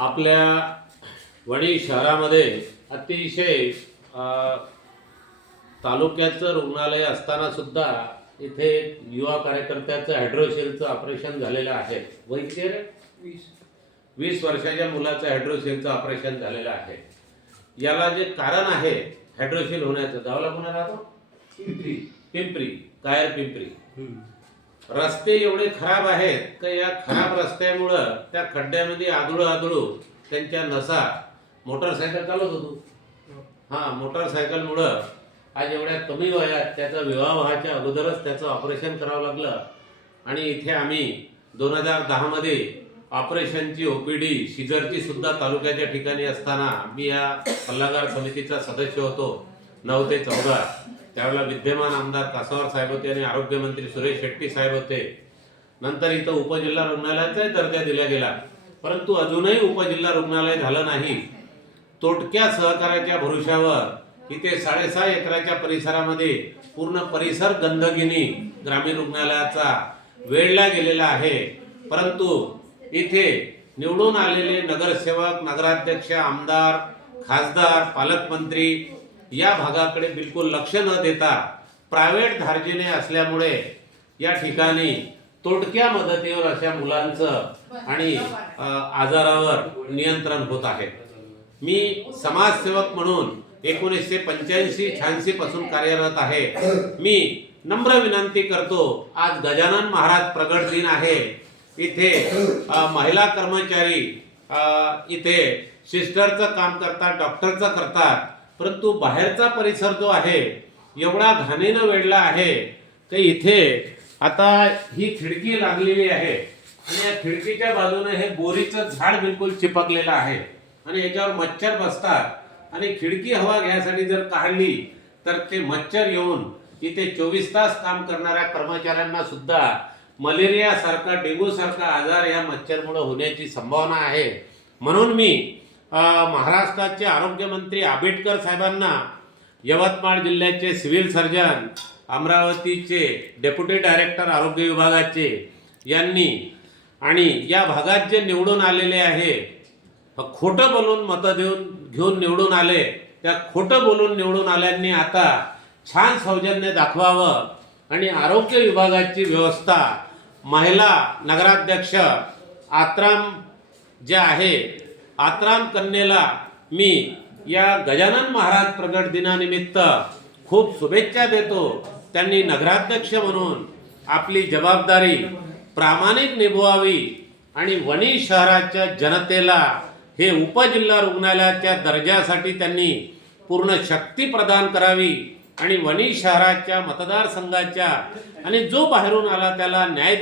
आपल्या वणी शहरामध्ये अतिशय तालुक्याचं रुग्णालय असताना सुद्धा इथे युवा कार्यकर्त्याचं हायड्रोसेलचं ऑपरेशन झालेलं आहे. आहे रे वीस वर्षाच्या मुलाचं हायड्रोसेलचं ऑपरेशन झालेलं आहे. याला जे कारण आहे हायड्रोसेल होण्याचं गावाला पुन्हा राहतो पिंपरी. पिंपरी कायर पिंपरी. रस्ते एवढे खराब आहेत का या खराब रस्त्यामुळं त्या खड्ड्यामध्ये आदळू आदळू त्यांच्या नसा मोटरसायकल चालवत होतो. हा मोटरसायकलमुळं आज एवढ्या कमी वयात त्याचा विवाह व्हायच्या अगोदरच त्याचं ऑपरेशन करावं लागलं. आणि इथे आम्ही दोन हजार दहामध्ये ऑपरेशनची ओपीडी शिजरची सुद्धा तालुक्याच्या ठिकाणी असताना मी या सल्लागार समितीचा सदस्य होतो नऊ ते चौदा. त्यावेळेला विद्यमान आमदार कासावर साहेब होते आणि आरोग्यमंत्री सुरेश शेट्टी साहेब होते. नंतर इथं उपजिल्हा रुग्णालयाचाही दर्जा दिला गेला. परंतु अजूनही उपजिल्हा रुग्णालय झालं नाही. तोटक्या सहकार्याच्या भरोशावर इथे साडेसहा एकराच्या परिसरामध्ये पूर्ण परिसर गंधगिनी ग्रामीण रुग्णालयाचा वेढला गेलेला आहे. परंतु इथे निवडून आलेले नगरसेवक नगराध्यक्ष आमदार खासदार पालकमंत्री या भागाकडे बिलकुल लक्ष न देता प्रायव्हेट धार्जिने असल्यामुळे या ठिकाणी तोडक्या मदतीवर अशा मुलांचं आणि आजारावर नियंत्रण होत आहे. मी समाजसेवक म्हणून एकोणीसशे पंच्याऐंशी शहाऐंशी पासून कार्यरत आहे. मी नम्र विनंती करतो आज गजानन महाराज प्रगट दिन आहे. इथे महिला कर्मचारी इथे सिस्टरचं काम करतात डॉक्टरचं करतात. परंतु बाहेरचा परिसर जो आहे एवढा घाणीनं वेढला आहे तर इथे आता ही खिडकी लागलेली आहे. आणि या खिडकीच्या बाजूने हे बोरीचं झाड बिलकुल चिपकलेलं आहे. आणि याच्यावर मच्छर बसतात. आणि खिडकी हवा घ्यायसाठी जर काढली तर ते मच्छर येऊन इथे चोवीस तास काम करणाऱ्या कर्मचाऱ्यांना सुद्धा मलेरियासारखा डेंग्यूसारखा आजार या मच्छरमुळे होण्याची संभावना आहे. म्हणून मी महाराष्ट्राचे आरोग्यमंत्री आंबेडकर साहेबांना यवतमाळ जिल्ह्याचे सिव्हिल सर्जन अमरावतीचे डेप्युटी डायरेक्टर आरोग्य विभागाचे यांनी आणि या भागात जे निवडून आलेले आहे खोटं बोलून मतं देऊन घेऊन निवडून आले त्या खोटं बोलून निवडून आल्यांनी आता छान सौजन्य दाखवावं आणि आरोग्य विभागाची व्यवस्था महिला नगराध्यक्ष आत्राम जे आहे आत्राम कन्येला मी या गजानन महाराज प्रगट दिनानिमित्त खूप शुभेच्छा देतो. त्यांनी नगराध्यक्ष म्हणून आपली जबाबदारी प्रामाणिक निभवावी आणि वणी शहराच्या जनतेला हे उपजिल्हा रुग्णालयाच्या दर्जासाठी त्यांनी पूर्ण शक्ती प्रदान करावी आणि वणी शहराच्या मतदारसंघाच्या आणि जो बाहेरून आला त्याला न्याय दे